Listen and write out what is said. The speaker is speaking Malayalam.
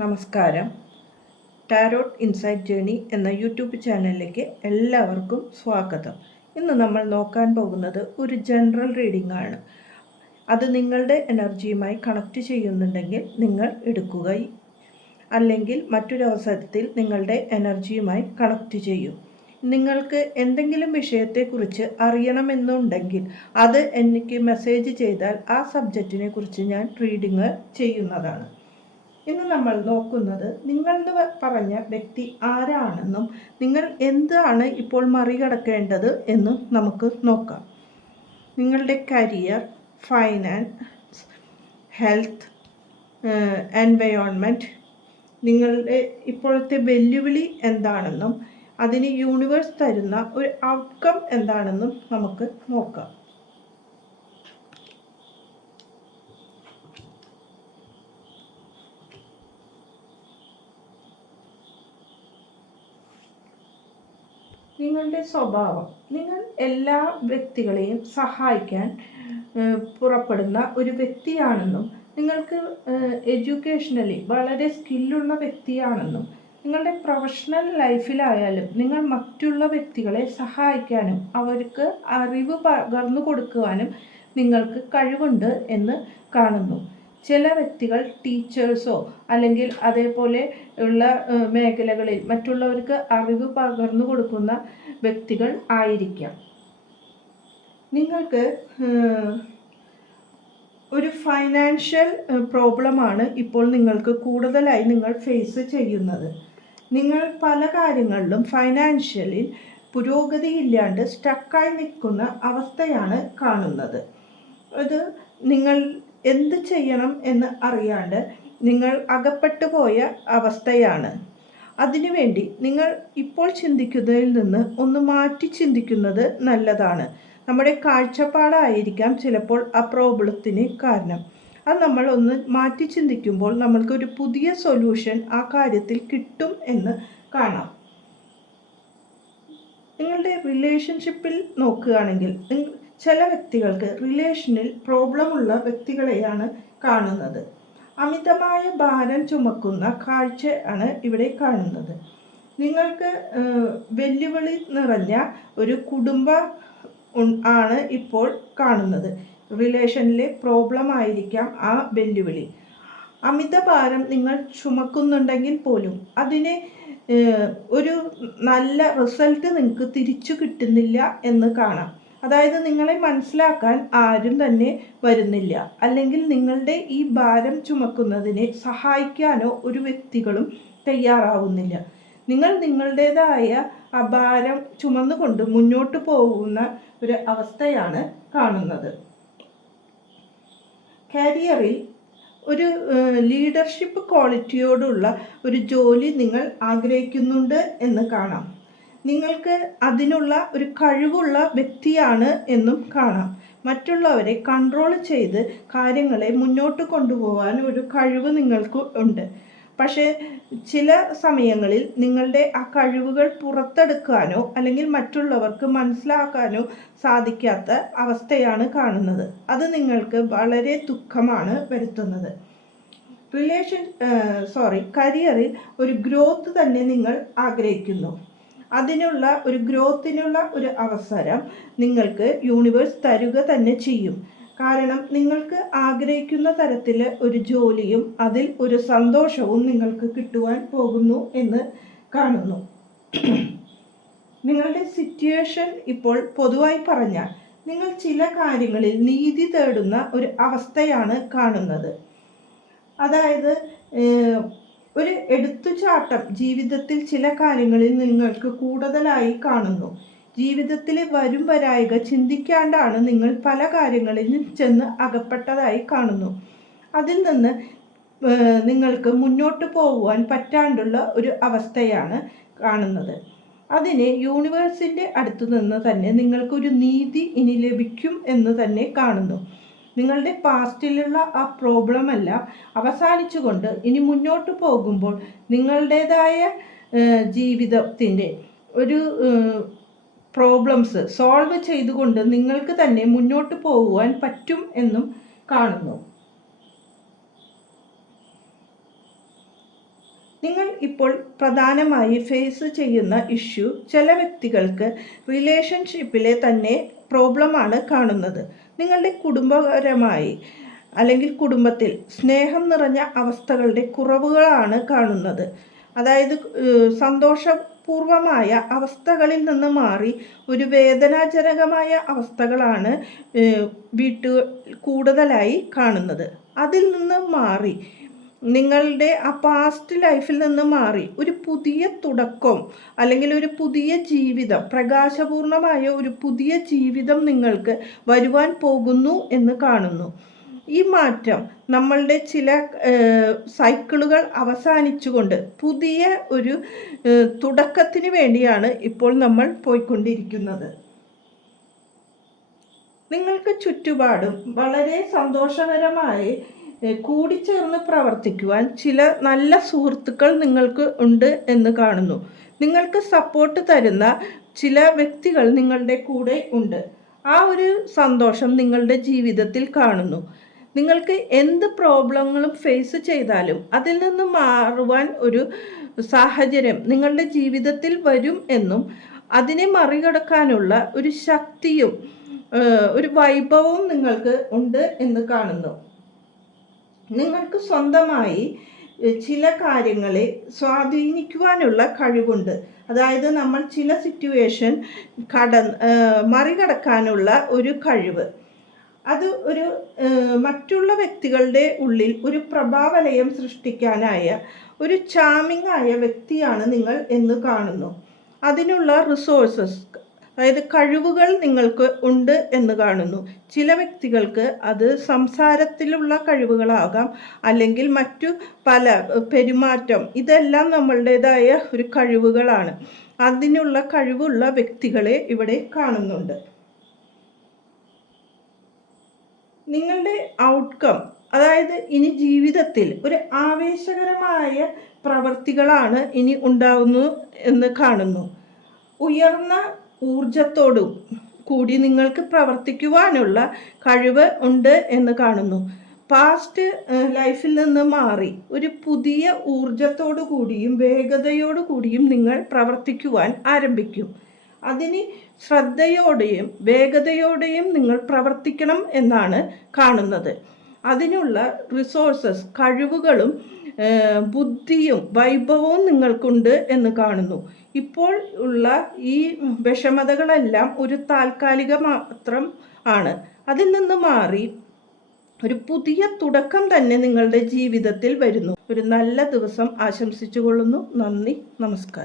നമസ്കാരം. ടാരോട്ട് ഇൻസൈറ്റ് ജേണി എന്ന യൂട്യൂബ് ചാനലിലേക്ക് എല്ലാവർക്കും സ്വാഗതം. ഇന്ന് നമ്മൾ നോക്കാൻ പോകുന്നത് ഒരു ജനറൽ റീഡിംഗ് ആണ്. അത് നിങ്ങളുടെ എനർജിയുമായി കണക്റ്റ് ചെയ്യുന്നുണ്ടെങ്കിൽ നിങ്ങൾ എടുക്കുക, അല്ലെങ്കിൽ മറ്റൊരവസരത്തിൽ നിങ്ങളുടെ എനർജിയുമായി കണക്റ്റ് ചെയ്യും. നിങ്ങൾക്ക് എന്തെങ്കിലും വിഷയത്തെക്കുറിച്ച് അറിയണമെന്നുണ്ടെങ്കിൽ അത് എനിക്ക് മെസ്സേജ് ചെയ്താൽ ആ സബ്ജക്റ്റിനെ കുറിച്ച് ഞാൻ റീഡിങ് ചെയ്യുന്നതാണ്. ഇന്ന് നമ്മൾ നോക്കുന്നത് നിങ്ങളുടെ പറഞ്ഞ വ്യക്തി ആരാണെന്നും നിങ്ങൾ എന്താണ് ഇപ്പോൾ മറികടക്കേണ്ടത് എന്നും നമുക്ക് നോക്കാം. നിങ്ങളുടെ കരിയർ, ഫൈനാൻസ്, ഹെൽത്ത്, എൻവയോൺമെൻറ്റ്, നിങ്ങളുടെ ഇപ്പോഴത്തെ വെല്ലുവിളി എന്താണെന്നും അതിന് യൂണിവേഴ്സ് തരുന്ന ഒരു ഔട്ട്കം എന്താണെന്നും നമുക്ക് നോക്കാം. നിങ്ങളുടെ സ്വഭാവം, നിങ്ങൾ എല്ലാ വ്യക്തികളെയും സഹായിക്കാൻ പുറപ്പെടുന്ന ഒരു വ്യക്തിയാണെന്നും നിങ്ങൾക്ക് എഡ്യൂക്കേഷണലി വളരെ സ്കില്ലുള്ള വ്യക്തിയാണെന്നും നിങ്ങളുടെ പ്രൊഫഷണൽ ലൈഫിലായാലും നിങ്ങൾ മറ്റുള്ള വ്യക്തികളെ സഹായിക്കാനും അവർക്ക് അറിവ് പകർന്നു കൊടുക്കുവാനും നിങ്ങൾക്ക് കഴിവുണ്ട് എന്ന് കാണുന്നു. ചില വ്യക്തികൾ ടീച്ചേഴ്സോ അല്ലെങ്കിൽ അതേപോലെ ഉള്ള മേഖലകളിൽ മറ്റുള്ളവർക്ക് അറിവ് പകർന്നു കൊടുക്കുന്ന വ്യക്തികൾ ആയിരിക്കാം. നിങ്ങൾക്ക് ഒരു ഫൈനാൻഷ്യൽ പ്രോബ്ലമാണ് ഇപ്പോൾ നിങ്ങൾക്ക് കൂടുതലായി നിങ്ങൾ ഫേസ് ചെയ്യുന്നത്. നിങ്ങൾ പല കാര്യങ്ങളിലും ഫൈനാൻഷ്യലിൽ പുരോഗതിയില്ലാണ്ട് സ്റ്റക്കായി നിൽക്കുന്ന അവസ്ഥയാണ് കാണുന്നത്. അത് നിങ്ങൾ എന്ത് ചെയ്യണം എന്ന് അറിയാണ്ട് നിങ്ങൾ അകപ്പെട്ടു പോയ അവസ്ഥയാണ്. അതിനുവേണ്ടി നിങ്ങൾ ഇപ്പോൾ ചിന്തിക്കുന്നതിൽ നിന്ന് ഒന്ന് മാറ്റി ചിന്തിക്കുന്നത് നല്ലതാണ്. നമ്മുടെ കാഴ്ചപ്പാടായിരിക്കാം ചിലപ്പോൾ ആ പ്രോബ്ലത്തിന് കാരണം. അത് നമ്മൾ ഒന്ന് മാറ്റി ചിന്തിക്കുമ്പോൾ നമ്മൾക്കൊരു പുതിയ സൊല്യൂഷൻ ആ കാര്യത്തിൽ കിട്ടും എന്ന് കാണാം. നിങ്ങളുടെ റിലേഷൻഷിപ്പിൽ നോക്കുകയാണെങ്കിൽ ചില വ്യക്തികൾക്ക് റിലേഷനിൽ പ്രോബ്ലമുള്ള വ്യക്തികളെയാണ് കാണുന്നത്. അമിതമായ ഭാരം ചുമക്കുന്ന കാഴ്ച ആണ് ഇവിടെ കാണുന്നത്. നിങ്ങൾക്ക് വെല്ലുവിളി നിറഞ്ഞ ഒരു കുടുംബം ആണ് ഇപ്പോൾ കാണുന്നത്. റിലേഷനിലെ പ്രോബ്ലം ആയിരിക്കാം ആ വെല്ലുവിളി. അമിതഭാരം നിങ്ങൾ ചുമക്കുന്നുണ്ടെങ്കിൽ പോലും അതിനെ ഒരു നല്ല റിസൾട്ട് നിങ്ങൾക്ക് തിരിച്ചു കിട്ടുന്നില്ല എന്ന് കാണാം. അതായത് നിങ്ങളെ മനസ്സിലാക്കാൻ ആരും തന്നെ വരുന്നില്ല, അല്ലെങ്കിൽ നിങ്ങളുടെ ഈ ഭാരം ചുമക്കുന്നതിനെ സഹായിക്കാനോ ഒരു വ്യക്തികളും തയ്യാറാവുന്നില്ല. നിങ്ങൾ നിങ്ങളുടേതായ ആ ഭാരം ചുമന്നുകൊണ്ട് മുന്നോട്ട് പോകുന്ന ഒരു അവസ്ഥയാണ് കാണുന്നത്. കരിയറിൽ ഒരു ലീഡർഷിപ്പ് ക്വാളിറ്റിയോടുള്ള ഒരു ജോലി നിങ്ങൾ ആഗ്രഹിക്കുന്നുണ്ട് എന്ന് കാണാം. നിങ്ങൾക്ക് അതിനുള്ള ഒരു കഴിവുള്ള വ്യക്തിയാണ് എന്നും കാണാം. മറ്റുള്ളവരെ കൺട്രോൾ ചെയ്ത് കാര്യങ്ങളെ മുന്നോട്ട് കൊണ്ടുപോകാൻ ഒരു കഴിവ് നിങ്ങൾക്ക് ഉണ്ട്. പക്ഷേ ചില സമയങ്ങളിൽ നിങ്ങളുടെ ആ കഴിവുകൾ പുറത്തെടുക്കാനോ അല്ലെങ്കിൽ മറ്റുള്ളവർക്ക് മനസ്സിലാക്കാനോ സാധിക്കാത്ത അവസ്ഥയാണ് കാണുന്നത്. അത് നിങ്ങൾക്ക് വളരെ ദുഃഖമാണ് വരുത്തുന്നത്. കരിയറിൽ ഒരു ഗ്രോത്ത് തന്നെ നിങ്ങൾ ആഗ്രഹിക്കുന്നു. അതിനുള്ള ഒരു ഗ്രോത്തിനുള്ള ഒരു അവസരം നിങ്ങൾക്ക് യൂണിവേഴ്സ് തരുക തന്നെ ചെയ്യും. കാരണം നിങ്ങൾക്ക് ആഗ്രഹിക്കുന്ന തരത്തിൽ ഒരു ജോലിയും അതിൽ ഒരു സന്തോഷവും നിങ്ങൾക്ക് കിട്ടുവാൻ പോകുന്നു എന്ന് കാണുന്നു. നിങ്ങളുടെ സിറ്റുവേഷൻ ഇപ്പോൾ പൊതുവായി പറഞ്ഞാൽ നിങ്ങൾ ചില കാര്യങ്ങളിൽ നീതി തേടുന്ന ഒരു അവസ്ഥയാണ് കാണുന്നത്. അതായത് ഒരു എടുത്തുചാട്ടം ജീവിതത്തിൽ ചില കാര്യങ്ങളിൽ നിങ്ങൾക്ക് കൂടുതലായി കാണുന്നു. ജീവിതത്തിലെ വരും വരായിക ചിന്തിക്കാണ്ടാണ് നിങ്ങൾ പല കാര്യങ്ങളിലും ചെന്ന് അകപ്പെട്ടതായി കാണുന്നു. അതിൽ നിന്ന് നിങ്ങൾക്ക് മുന്നോട്ട് പോകുവാൻ പറ്റാണ്ടുള്ള ഒരു അവസ്ഥയാണ് കാണുന്നത്. അതിന് യൂണിവേഴ്സിൻ്റെ അടുത്ത് നിന്ന് തന്നെ നിങ്ങൾക്കൊരു നീതി ഇനി ലഭിക്കും എന്ന് തന്നെ കാണുന്നു. നിങ്ങളുടെ പാസ്റ്റിലുള്ള ആ പ്രോബ്ലം എല്ലാം അവസാനിച്ചുകൊണ്ട് ഇനി മുന്നോട്ട് പോകുമ്പോൾ നിങ്ങളുടേതായ ജീവിതത്തിൻ്റെ ഒരു പ്രോബ്ലംസ് സോൾവ് ചെയ്തുകൊണ്ട് നിങ്ങൾക്ക് തന്നെ മുന്നോട്ട് പോകുവാൻ പറ്റും എന്നും കാണുന്നു. നിങ്ങൾ ഇപ്പോൾ പ്രധാനമായി ഫേസ് ചെയ്യുന്ന ഇഷ്യൂ ചില വ്യക്തികൾക്ക് റിലേഷൻഷിപ്പിലെ തന്നെ പ്രോബ്ലമാണ് കാണുന്നത്. നിങ്ങളുടെ കുടുംബപരമായി അല്ലെങ്കിൽ കുടുംബത്തിൽ സ്നേഹം നിറഞ്ഞ അവസ്ഥകളുടെ കുറവുകളാണ് കാണുന്നത്. അതായത് സന്തോഷപൂർവമായ അവസ്ഥകളിൽ നിന്ന് മാറി ഒരു വേദനാജനകമായ അവസ്ഥകളാണ് കൂടുതലായി കാണുന്നത്. അതിൽ നിന്ന് മാറി നിങ്ങളുടെ ആ പാസ്റ്റ് ലൈഫിൽ നിന്ന് മാറി ഒരു പുതിയ തുടക്കം അല്ലെങ്കിൽ ഒരു പുതിയ ജീവിതം, പ്രകാശപൂർണമായ ഒരു പുതിയ ജീവിതം നിങ്ങൾക്ക് വരുവാൻ പോകുന്നു എന്ന് കാണുന്നു. ഈ മാറ്റം നമ്മളുടെ ചില സൈക്കിളുകൾ അവസാനിച്ചുകൊണ്ട് പുതിയ ഒരു തുടക്കത്തിന് വേണ്ടിയാണ് ഇപ്പോൾ നമ്മൾ പോയിക്കൊണ്ടിരിക്കുന്നത്. നിങ്ങൾക്ക് ചുറ്റുപാടും വളരെ സന്തോഷകരമായി കൂടിച്ചേർന്ന് പ്രവർത്തിക്കുവാൻ ചില നല്ല സുഹൃത്തുക്കൾ നിങ്ങൾക്ക് ഉണ്ട് എന്ന് കാണുന്നു. നിങ്ങൾക്ക് സപ്പോർട്ട് തരുന്ന ചില വ്യക്തികൾ നിങ്ങളുടെ കൂടെ ഉണ്ട്. ആ ഒരു സന്തോഷം നിങ്ങളുടെ ജീവിതത്തിൽ കാണുന്നു. നിങ്ങൾക്ക് എന്ത് പ്രോബ്ലങ്ങളും ഫേസ് ചെയ്താലും അതിൽ നിന്ന് മാറുവാൻ ഒരു സാഹചര്യം നിങ്ങളുടെ ജീവിതത്തിൽ വരും എന്നും അതിനെ മറികടക്കാനുള്ള ഒരു ശക്തിയും ഒരു വൈഭവവും നിങ്ങൾക്ക് ഉണ്ട് എന്ന് കാണുന്നു. നിങ്ങൾക്ക് സ്വന്തമായി ചില കാര്യങ്ങളെ സ്വാധീനിക്കുവാനുള്ള കഴിവുണ്ട്. അതായത് നമ്മൾ ചില സിറ്റുവേഷൻ മറികടക്കാനുള്ള ഒരു കഴിവ്. അത് ഒരു മറ്റുള്ള വ്യക്തികളുടെ ഉള്ളിൽ ഒരു പ്രഭാവലയം സൃഷ്ടിക്കാനായ ഒരു ചാമിങ് ആയ വ്യക്തിയാണ് നിങ്ങൾ എന്ന് കാണുന്നു. അതിനുള്ള റിസോഴ്സസ്, അതായത് കഴിവുകൾ നിങ്ങൾക്ക് ഉണ്ട് എന്ന് കാണുന്നു. ചില വ്യക്തികൾക്ക് അത് സംസാരത്തിലുള്ള കഴിവുകളാകാം, അല്ലെങ്കിൽ മറ്റു പല പെരുമാറ്റം, ഇതെല്ലാം നമ്മളുടേതായ ഒരു കഴിവുകളാണ്. അതിനുള്ള കഴിവുള്ള വ്യക്തികളെ ഇവിടെ കാണുന്നുണ്ട്. നിങ്ങളുടെ ഔട്ട്കം, അതായത് ഇനി ജീവിതത്തിൽ ഒരു ആവേശകരമായ പ്രവർത്തികളാണ് ഇനി ഉണ്ടാവുന്നു എന്ന് കാണുന്നു. ഉയർന്ന ഊർജത്തോടും കൂടി നിങ്ങൾക്ക് പ്രവർത്തിക്കുവാനുള്ള കഴിവ് ഉണ്ട് എന്ന് കാണുന്നു. പാസ്റ്റ് ലൈഫിൽ നിന്ന് മാറി ഒരു പുതിയ ഊർജത്തോടു കൂടിയും വേഗതയോടു കൂടിയും നിങ്ങൾ പ്രവർത്തിക്കുവാൻ ആരംഭിക്കും. അതിന് ശ്രദ്ധയോടെയും വേഗതയോടെയും നിങ്ങൾ പ്രവർത്തിക്കണം എന്നാണ് കാണുന്നത്. അതിനുള്ള റിസോഴ്സസ്, കഴിവുകളും ബുദ്ധിയും വൈഭവവും നിങ്ങൾക്കുണ്ട് എന്ന് കാണുന്നു. ഇപ്പോൾ ഉള്ള ഈ വിഷമതകളെല്ലാം ഒരു താൽക്കാലിക മാത്രം ആണ്. അതിൽ നിന്ന് മാറി ഒരു പുതിയ തുടക്കം തന്നെ നിങ്ങളുടെ ജീവിതത്തിൽ വരുന്നു. ഒരു നല്ല ദിവസം ആശംസിച്ചുകൊള്ളുന്നു. നന്ദി, നമസ്കാരം.